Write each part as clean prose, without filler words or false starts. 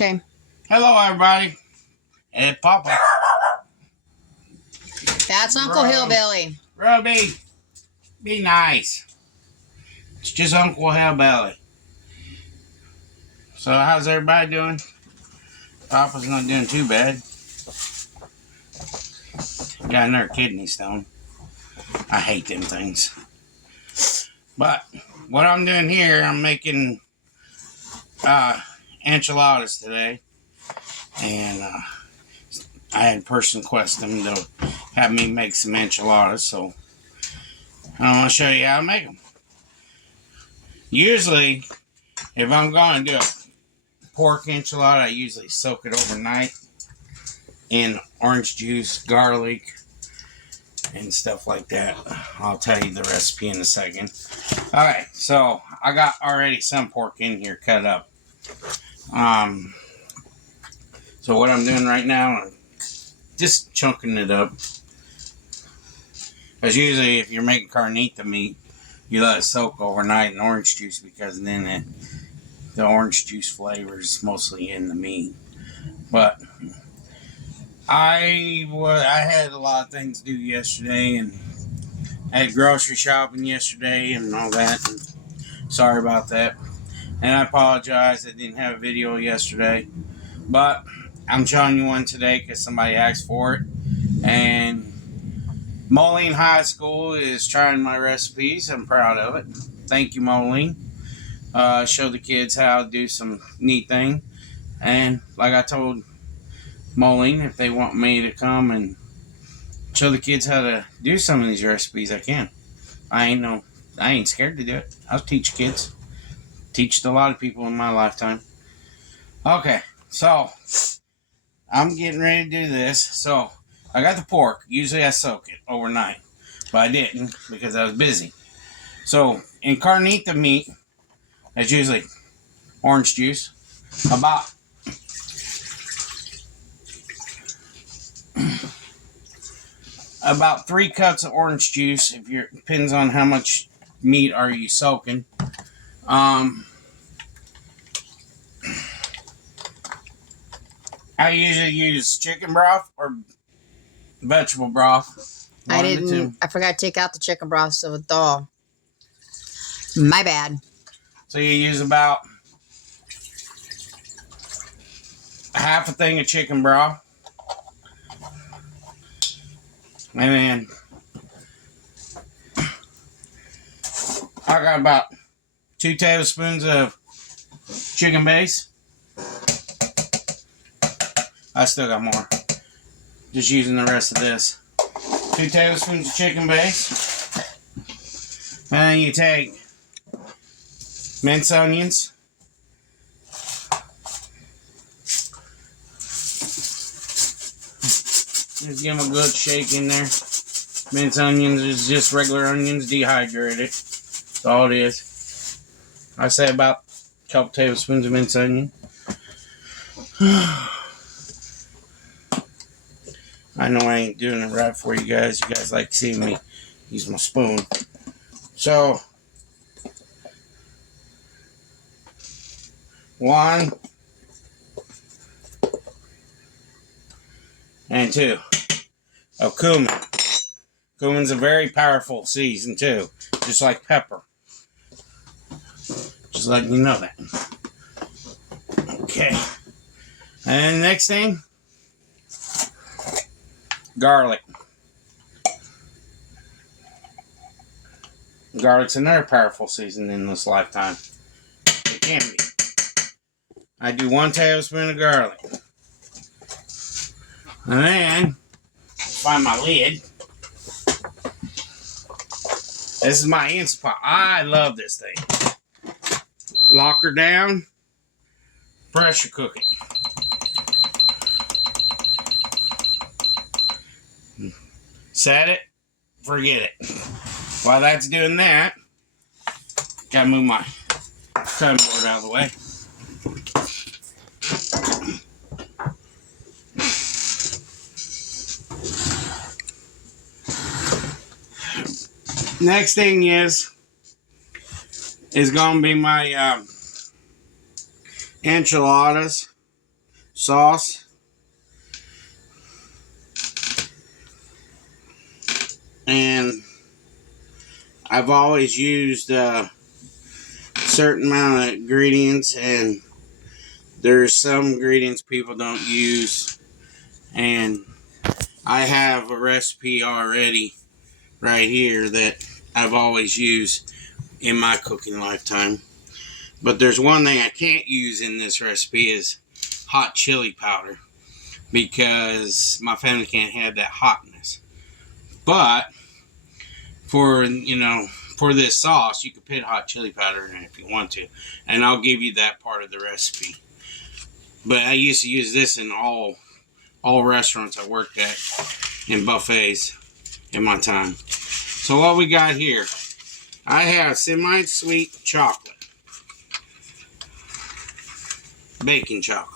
Okay. Hello, everybody. Hey, Papa. That's Uncle Hillbilly. Ruby, be nice. It's just Uncle Hillbilly. So, how's everybody doing? Papa's not doing too bad. Got another kidney stone. I hate them things. But, what I'm doing here, I'm making enchiladas today. And I had a person request them to have me make some enchiladas. So, I want to show you how to make them. Usually, if I'm going to do a pork enchilada, I usually soak it overnight in orange juice, garlic, and stuff like that. I'll tell you the recipe in a second. Alright, so I got already some pork in here cut up. So what I'm doing right now, I'm just chunking it up. Because usually if you're making carnita meat, you let it soak overnight in orange juice, because then the orange juice flavor is mostly in the meat. But I had a lot of things to do yesterday, and I had grocery shopping yesterday and all that. And sorry about that. And I apologize I didn't have a video yesterday. But I'm showing you one today because somebody asked for it. And Moline High School is trying my recipes. I'm proud of it. Thank you, Moline. Show the kids how to do some neat thing. And like I told Moline, if they want me to come and show the kids how to do some of these recipes, I can. I ain't scared to do it. I'll teach kids. Teached a lot of people in my lifetime. Okay, so I'm getting ready to do this. So I got the pork. Usually I soak it overnight, but I didn't because I was busy. So in carnita meat, that's usually orange juice. About 3 cups of orange juice. Depends on how much meat are you soaking. I usually use chicken broth or vegetable broth. I forgot to take out the chicken broth, so it's all. My bad. So you use about half a thing of chicken broth. And then I got about 2 tablespoons of chicken base. I still got more. Just using the rest of this. 2 tablespoons of chicken base. And then you take minced onions. Just give them a good shake in there. Minced onions is just regular onions dehydrated. That's all it is. I say about a couple tablespoons of minced onion. I know I ain't doing it right for you guys. You guys like seeing me use my spoon. So, 1 and 2 of cumin. Cumin's a very powerful season too, just like pepper. Just letting you know that. Okay. And the next thing, garlic. Garlic's another powerful season in this lifetime. It can be. I do 1 tablespoon of garlic. And then, find my lid. This is my Instant Pot. I love this thing. Lock her down. Pressure cook it. Set it. Forget it. While that's doing that, gotta move my cutting board out of the way. Next thing is going to be my enchiladas. sauce. And I've always used a certain amount of ingredients, and there's some ingredients people don't use. And I have a recipe already right here that I've always used in my cooking lifetime. But there's one thing I can't use in this recipe is hot chili powder, because my family can't have that hotness. But for this sauce, you can put hot chili powder in it if you want to, and I'll give you that part of the recipe. But I used to use this in all restaurants I worked at, in buffets in my time. So what we got here, I have semi-sweet chocolate, baking chocolate.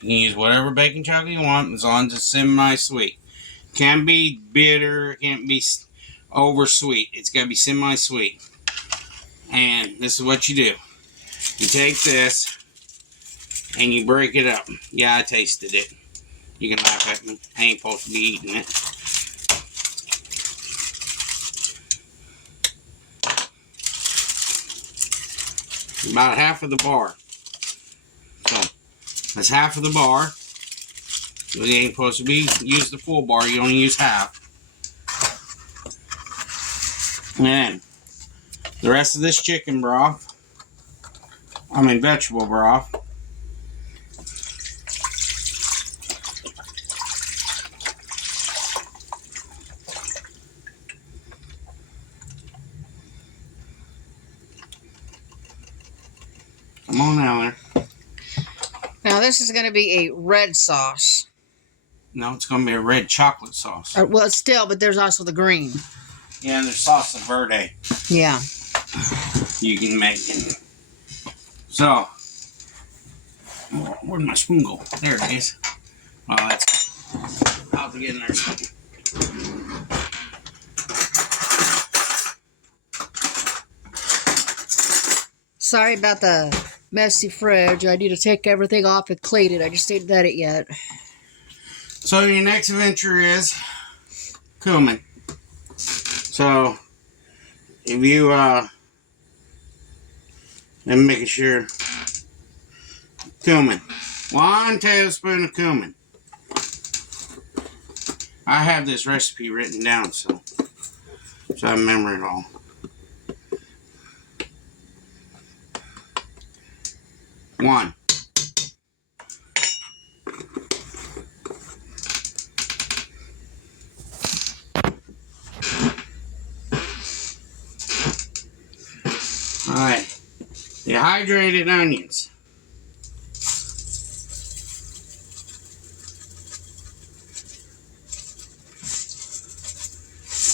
You can use whatever baking chocolate you want, as long as it's semi-sweet. Can't be bitter, can't be over sweet. It's got to be semi-sweet. And this is what you do. You take this and you break it up. Yeah, I tasted it. You can laugh at me. I ain't supposed to be eating it. About half of the bar. So that's half of the bar. You ain't supposed to use the full bar. You only use half. And then the rest of this chicken broth, vegetable broth. Come on now there. Now this is going to be a red sauce. No, it's going to be a red chocolate sauce. Well, still, but there's also the green. Yeah, and there's salsa verde. Yeah. You can make it. So, where'd my spoon go? There it is. Well, that's out to get in there. Sorry about the messy fridge. I need to take everything off and clean it. I just ain't done it yet. So your next venture is cumin. So if you I'm making sure, cumin, 1 tablespoon of cumin. I have this recipe written down so I remember it all. 1. Alright, dehydrated onions.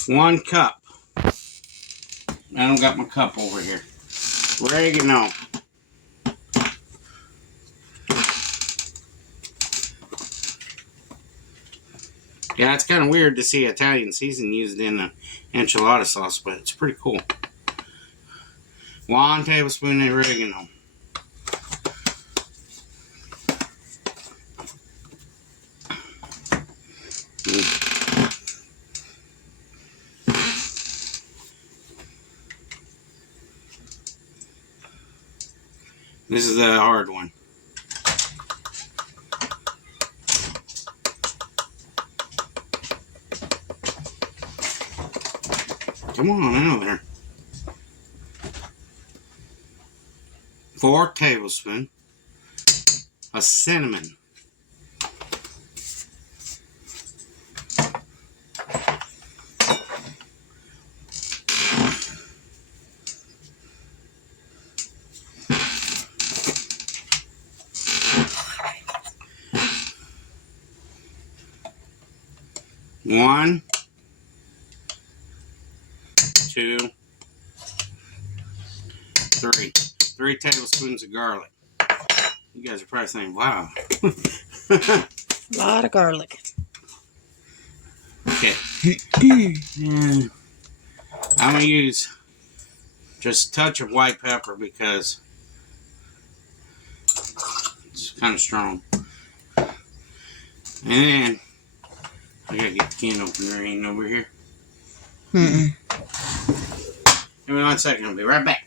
1 cup. I don't got my cup over here. Oregano. Yeah, it's kind of weird to see Italian seasoning used in an enchilada sauce, but it's pretty cool. 1 tablespoon of oregano. This is the hard one. Come on out there. 4 tablespoons of cinnamon. One, 2, 3. 3 tablespoons of garlic. You guys are probably saying, wow. A lot of garlic. Okay. And I'm going to use just a touch of white pepper because it's kind of strong. And then I gotta get the can opener in over here. Give me 1 second, I'll be right back.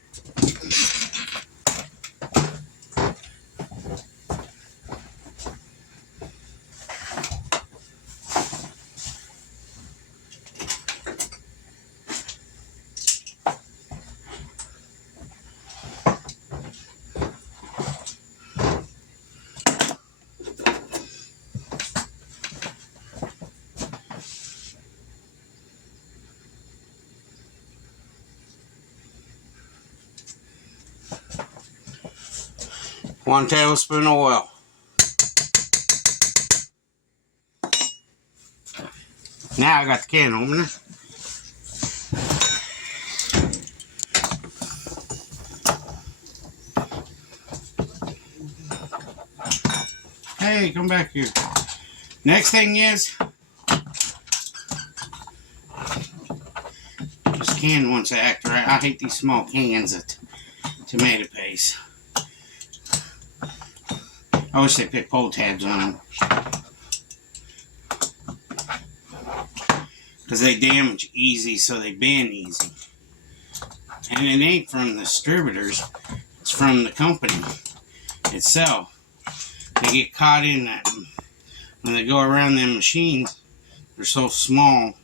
One tablespoon of oil. Now I got the can opener. Hey, come back here. Next thing is, this can wants to act right. I hate these small cans of tomato paste. I wish they put pull tabs on them, because they damage easy, so they bend easy. And it ain't from the distributors, it's from the company itself. They get caught in that when they go around them machines. They're so small,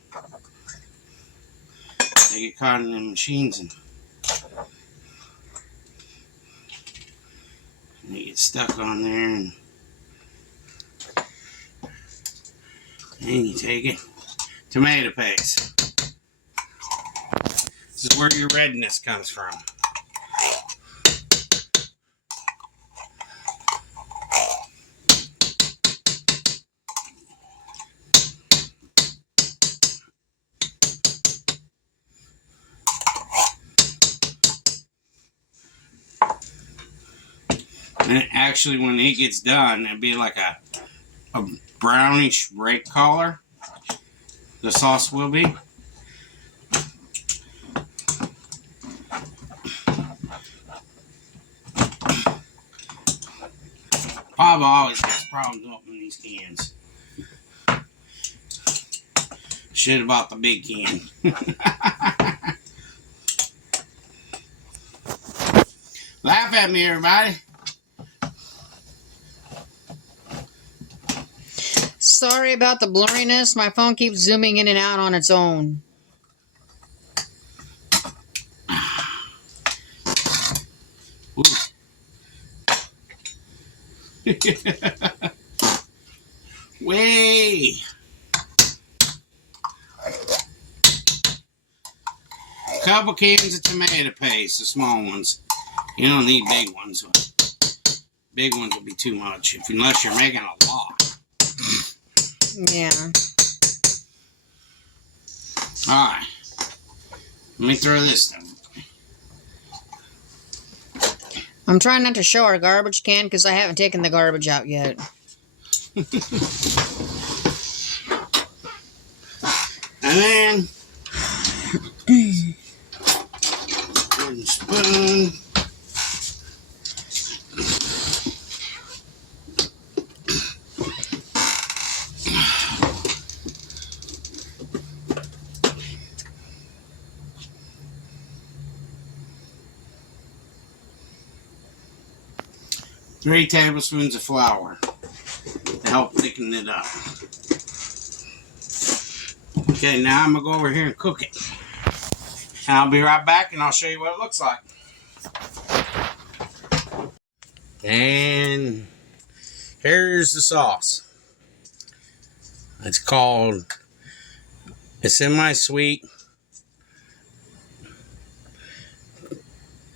they get caught in them machines and they get stuck on there, and then you take it. Tomato paste. This is where your redness comes from. And actually, when it gets done, it'll be like a brownish red color. The sauce will be. Papa always has problems opening these cans. Should have bought the big can. Laugh at me, everybody. Sorry about the blurriness. My phone keeps zooming in and out on its own. Way. Couple cans of tomato paste, the small ones. You don't need big ones. Big ones will be too much, unless you're making a lot. Yeah. Alright. Let me throw this down. I'm trying not to show our garbage can because I haven't taken the garbage out yet. And then wooden spoon. Three tablespoons of flour to help thicken it up. Okay, now I'm going to go over here and cook it. And I'll be right back and I'll show you what it looks like. And here's the sauce. It's called a semi-sweet.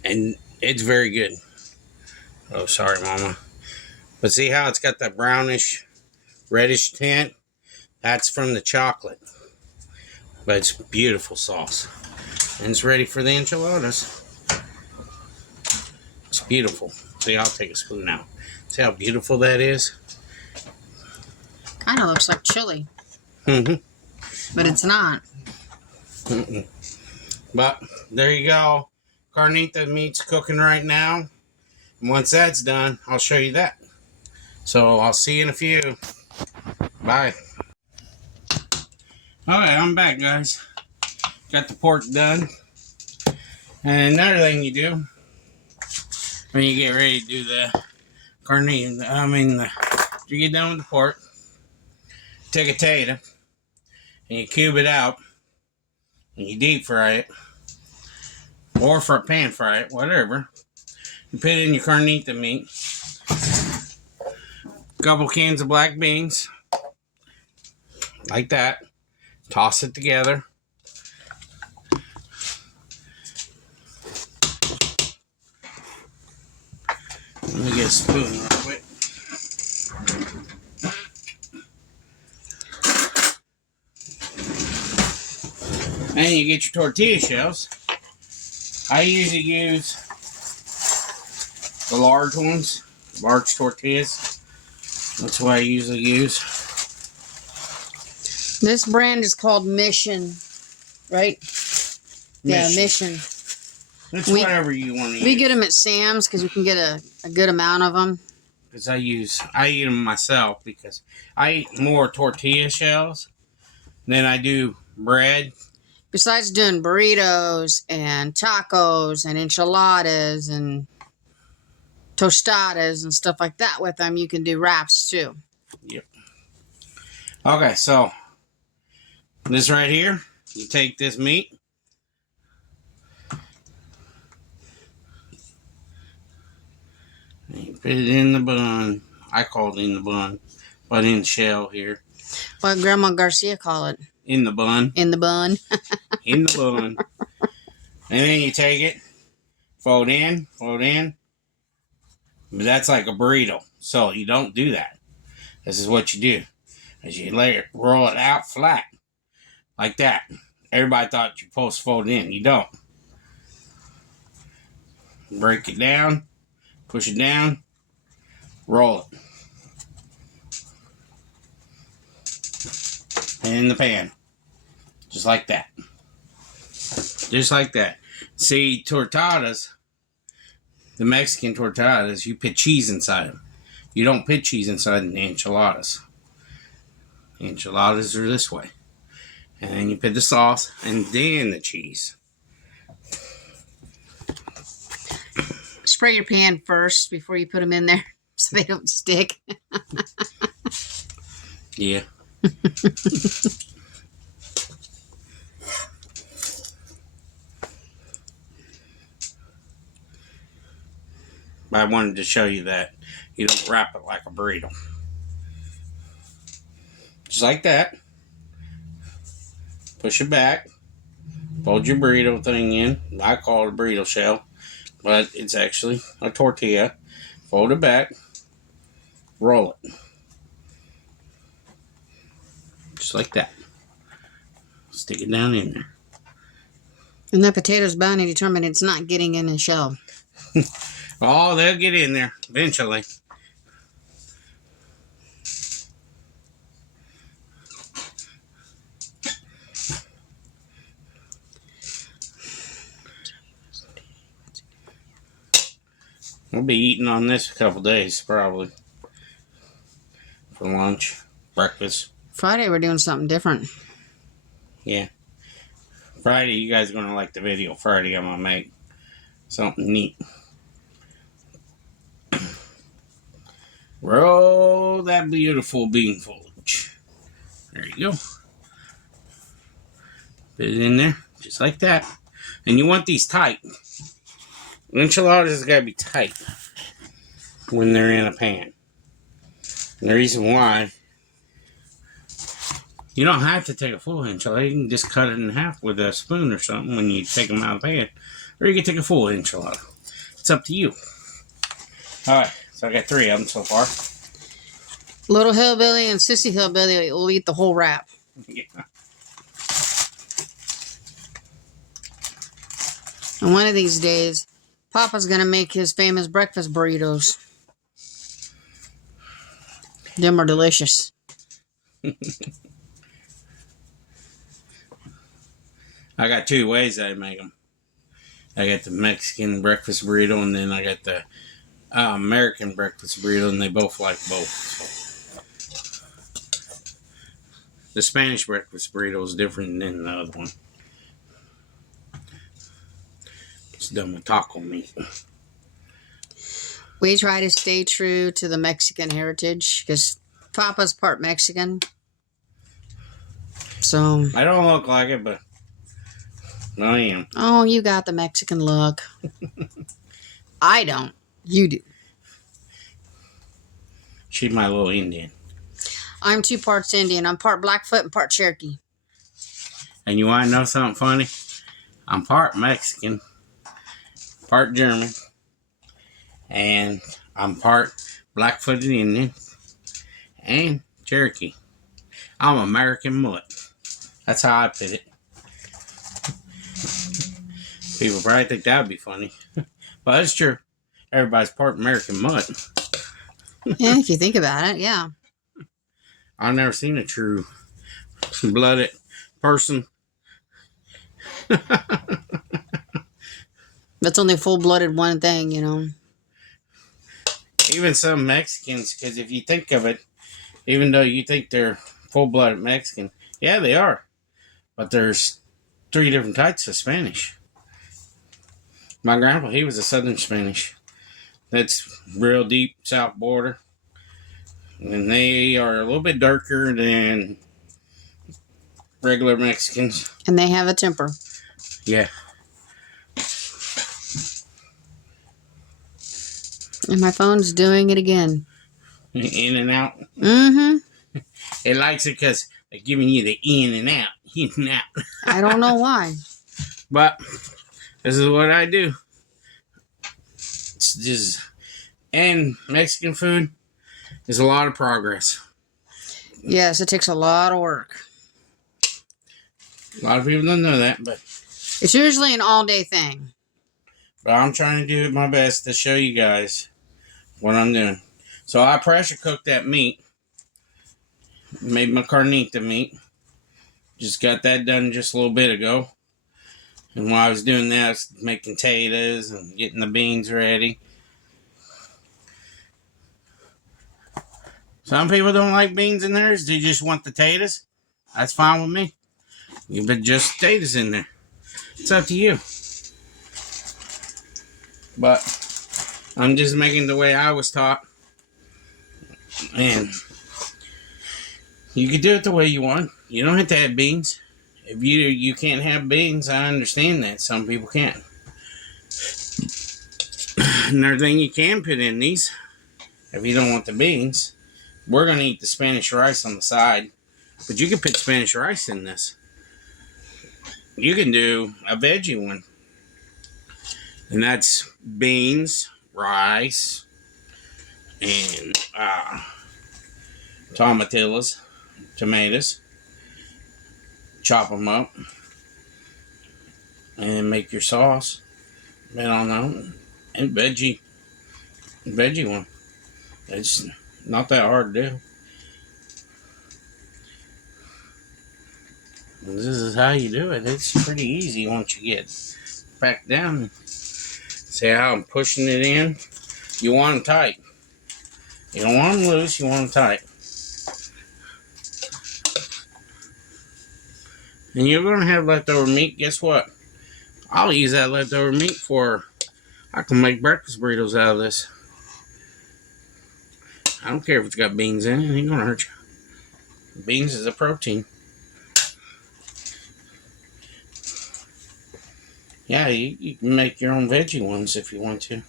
And it's very good. Oh, sorry, Mama. But see how it's got that brownish, reddish tint? That's from the chocolate. But it's beautiful sauce. And it's ready for the enchiladas. It's beautiful. See, I'll take a spoon out. See how beautiful that is? Kind of looks like chili. Mm-hmm. But it's not. Mm-mm. But there you go. Carnita meat's cooking right now. And once that's done, I'll show you that. So I'll see you in a few. Bye. Alright, I'm back, guys. Got the pork done. And another thing you do when you get ready to do the you get done with the pork, take a potato and you cube it out and you deep fry it, or for pan fry it, whatever. You put it in your carnita meat, a couple cans of black beans, like that. Toss it together. Let me get a spoon real quick. And you get your tortilla shells. I usually use the large ones, large tortillas. That's what I usually use. This brand is called Mission, right? Yeah, Mission. It's whatever you want to use. We get them at Sam's because we can get a good amount of them. Because I eat them myself because I eat more tortilla shells than I do bread. Besides doing burritos and tacos and enchiladas and tostadas and stuff like that with them, you can do wraps too. Yep. Okay, so this right here, you take this meat. And you put it in the bun. I call it in the bun, but in the shell here. What Grandma Garcia call it? In the bun. In the bun. In the bun. And then you take it, fold in. But that's like a burrito, so you don't do that. This is what you do. As you roll it out flat, like that. Everybody thought you're supposed to fold it in. You don't. Break it down. Push it down, roll it. And in the pan. Just like that. Just like that. See, tortadas, the Mexican tortadas, you put cheese inside them. You don't put cheese inside the enchiladas. The enchiladas are this way. And then you put the sauce and then the cheese. Spray your pan first before you put them in there so they don't stick. Yeah. I wanted to show you that you don't wrap it like a burrito. Just like that. Push it back. Fold your burrito thing in. I call it a burrito shell, but it's actually a tortilla. Fold it back. Roll it. Just like that. Stick it down in there. And that potato's bound to determine it's not getting in the shell. Oh, they'll get in there eventually. We'll be eating on this a couple days, probably. For lunch, breakfast. Friday, we're doing something different. Yeah. Friday, you guys are going to like the video. Friday, I'm going to make something neat. Roll that beautiful bean foliage. There you go. Put it in there, just like that. And you want these tight. Enchiladas got to be tight when they're in a pan. And the reason why, you don't have to take a full enchilada. You can just cut it in half with a spoon or something when you take them out of the pan. Or you can take a full enchilada. It's up to you. Alright, so I got 3 of them so far. Little Hillbilly and Sissy Hillbilly will eat the whole wrap. Yeah. And one of these days, Papa's going to make his famous breakfast burritos. Them are delicious. I got 2 ways I make them. I got the Mexican breakfast burrito, and then I got the American breakfast burrito, and they both like both. So. The Spanish breakfast burrito is different than the other one. It's done with taco meat. We try to stay true to the Mexican heritage because Papa's part Mexican. So. I don't look like it, but I am. Oh, you got the Mexican look. I don't. You do. She's my little Indian. I'm 2 parts Indian. I'm part Blackfoot and part Cherokee. And you want to know something funny? I'm part Mexican, part German, and I'm part Blackfoot Indian and Cherokee. I'm American mutt. That's how I put it. People probably think that would be funny. But it's true. Everybody's part American mutt. Yeah, if you think about it, yeah. I've never seen a true blooded person. That's only full-blooded one thing, you know. Even some Mexicans, because if you think of it, even though you think they're full-blooded Mexican, yeah, they are. But there's 3 different types of Spanish. My grandpa, he was a Southern Spanish. That's real deep South border. And they are a little bit darker than regular Mexicans. And they have a temper. Yeah. And my phone's doing it again. In and out. Mm-hmm. It likes it because they're giving you the in and out. In and out. I don't know why. But this is what I do. It's just... And Mexican food is a lot of progress. Yes, it takes a lot of work. A lot of people don't know that, but It's usually an all-day thing. I'm trying to do my best to show you guys what I'm doing. So I pressure cooked that meat. Made my carnita meat. Just got that done just a little bit ago. And while I was doing that, I was making potatoes and getting the beans ready. Some people don't like beans in theirs. They just want the potatoes. That's fine with me. You put just potatoes in there. It's up to you. But I'm just making the way I was taught. And you can do it the way you want. You don't have to have beans. If you can't have beans, I understand that. Some people can't. Another thing you can put in these, if you don't want the beans, we're going to eat the Spanish rice on the side. But you can put Spanish rice in this. You can do a veggie one. And that's beans, rice, and tomatillos, tomatoes. Chop them up. And make your sauce. I don't know. And veggie one. It's not that hard to do. This is how you do it. It's pretty easy once you get back down. See how I'm pushing it in? You want them tight. You don't want them loose, you want them tight. And you're going to have leftover meat. Guess what? I'll use that leftover meat for... I can make breakfast burritos out of this. I don't care if it's got beans in it. It ain't going to hurt you. Beans is a protein. Yeah, you can make your own veggie ones if you want to.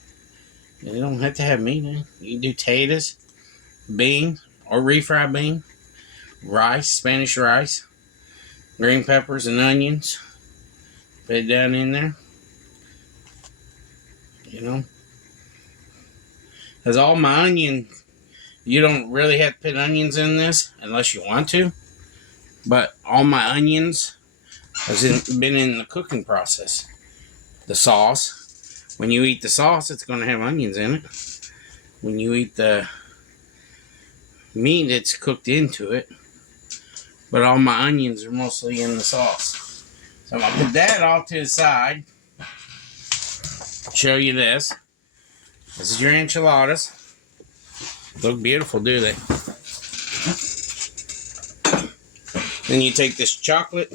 You don't have to have meat in it. You can do potatoes, bean, or refried bean, rice, Spanish rice, green peppers and onions. Put it down in there. You know. Because all my onion, you don't really have to put onions in this unless you want to. But all my onions has been in the cooking process. The sauce. When you eat the sauce, it's going to have onions in it. When you eat the meat, it's cooked into it. But all my onions are mostly in the sauce. So I'm going to put that off to the side. Show you this. This is your enchiladas. Look beautiful, do they? Then you take this chocolate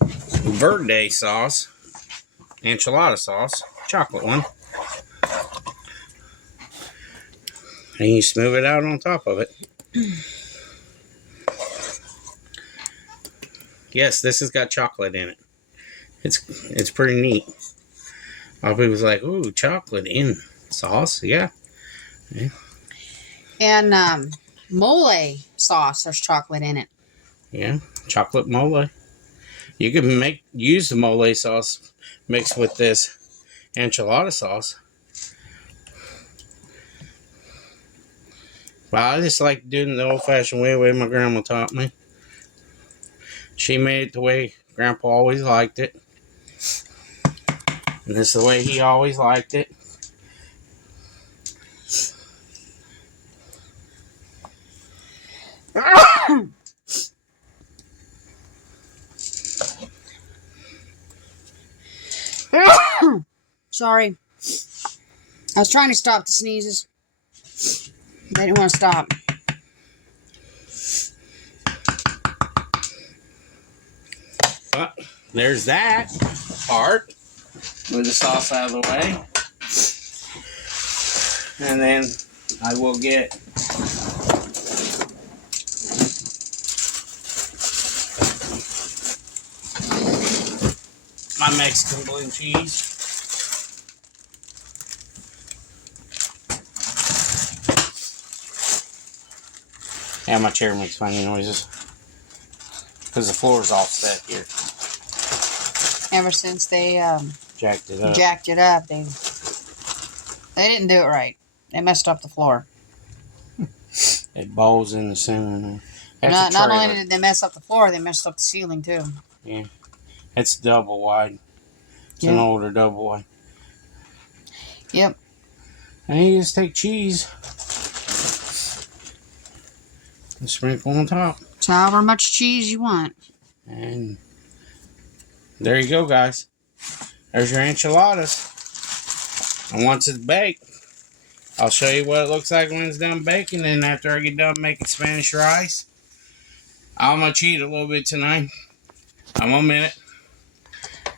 verde sauce, enchilada sauce, chocolate one, and you smooth it out on top of it. Yes, this has got chocolate in it. It's pretty neat. A lot of people's like, ooh, chocolate in sauce. Yeah. And mole sauce, there's chocolate in it. Yeah, chocolate mole. You can use the mole sauce mixed with this enchilada sauce. But I just like doing the old-fashioned way my grandma taught me. She made it the way Grandpa always liked it. And this is the way he always liked it. Sorry. I was trying to stop the sneezes. They didn't want to stop. But there's that part. Move the sauce out of the way. And then I will get my Mexican blue cheese. Yeah, my chair makes funny noises because the floor is all set here. Ever since they Jacked it up. They didn't do it right. They messed up the floor. It balls in the center. Not only did they mess up the floor, they messed up the ceiling too. Yeah, it's double wide. It's an older double wide. Yep. And you just take cheese and sprinkle on top. So however much cheese you want. And there you go, guys. There's your enchiladas. And once it's baked, I'll show you what it looks like when it's done baking. And after I get done making Spanish rice, I'm going to cheat a little bit tonight. I'm 1 minute.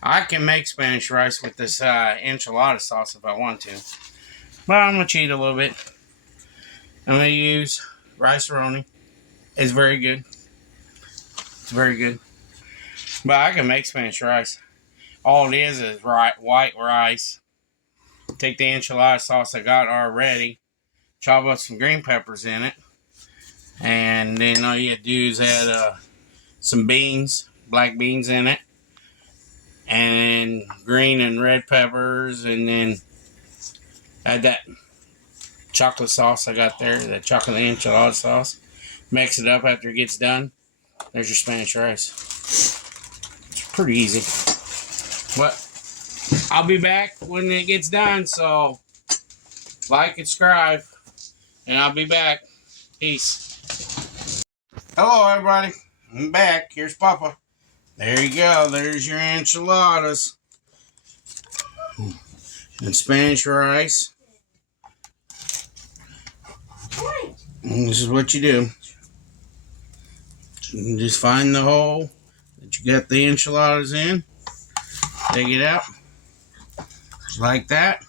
I can make Spanish rice with this enchilada sauce if I want to. But I'm going to cheat a little bit. I'm going to use rice-a-roni. It's very good. It's very good. But I can make Spanish rice. All it is white rice. Take the enchilada sauce I got already. Chop up some green peppers in it. And then all you have to do is add some beans, black beans in it. And green and red peppers. And then add that chocolate sauce I got there. That chocolate enchilada sauce. Mix it up after it gets done. There's your Spanish rice. It's pretty easy. But I'll be back when it gets done. So like and subscribe. And I'll be back. Peace. Hello, everybody. I'm back. Here's Papa. There you go. There's your enchiladas. And Spanish rice. And this is what you do. You just find the hole that you got the enchiladas in. Take it out. Just like that.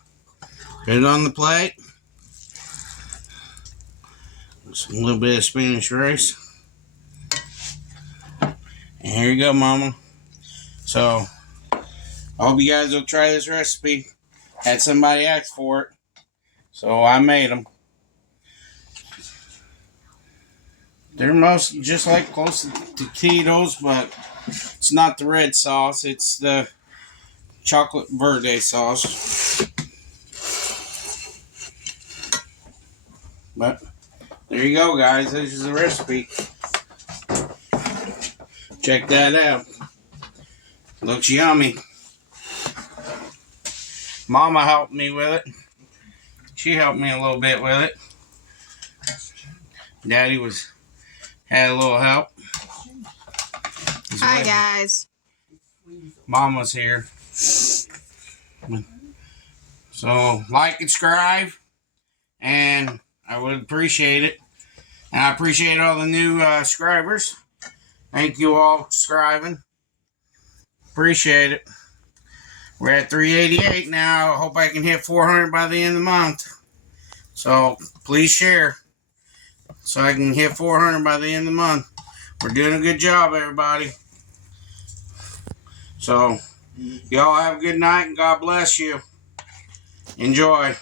Put it on the plate. A little bit of Spanish rice. And here you go, Mama. So, I hope you guys will try this recipe. Had somebody ask for it. So, I made them. They're mostly just like close to Tito's, but it's not the red sauce. It's the chocolate verde sauce. But there you go, guys. This is the recipe. Check that out. Looks yummy. Mama helped me with it. She helped me a little bit with it. Daddy had a little help. Hi, guys. Mama's here. So, like and subscribe. And I would appreciate it. And I appreciate all the new subscribers. Thank you all for subscribing. Appreciate it. We're at 388 now. I hope I can hit 400 by the end of the month. So please share so I can hit 400 by the end of the month. We're doing a good job, everybody. So y'all have a good night and God bless you. Enjoy.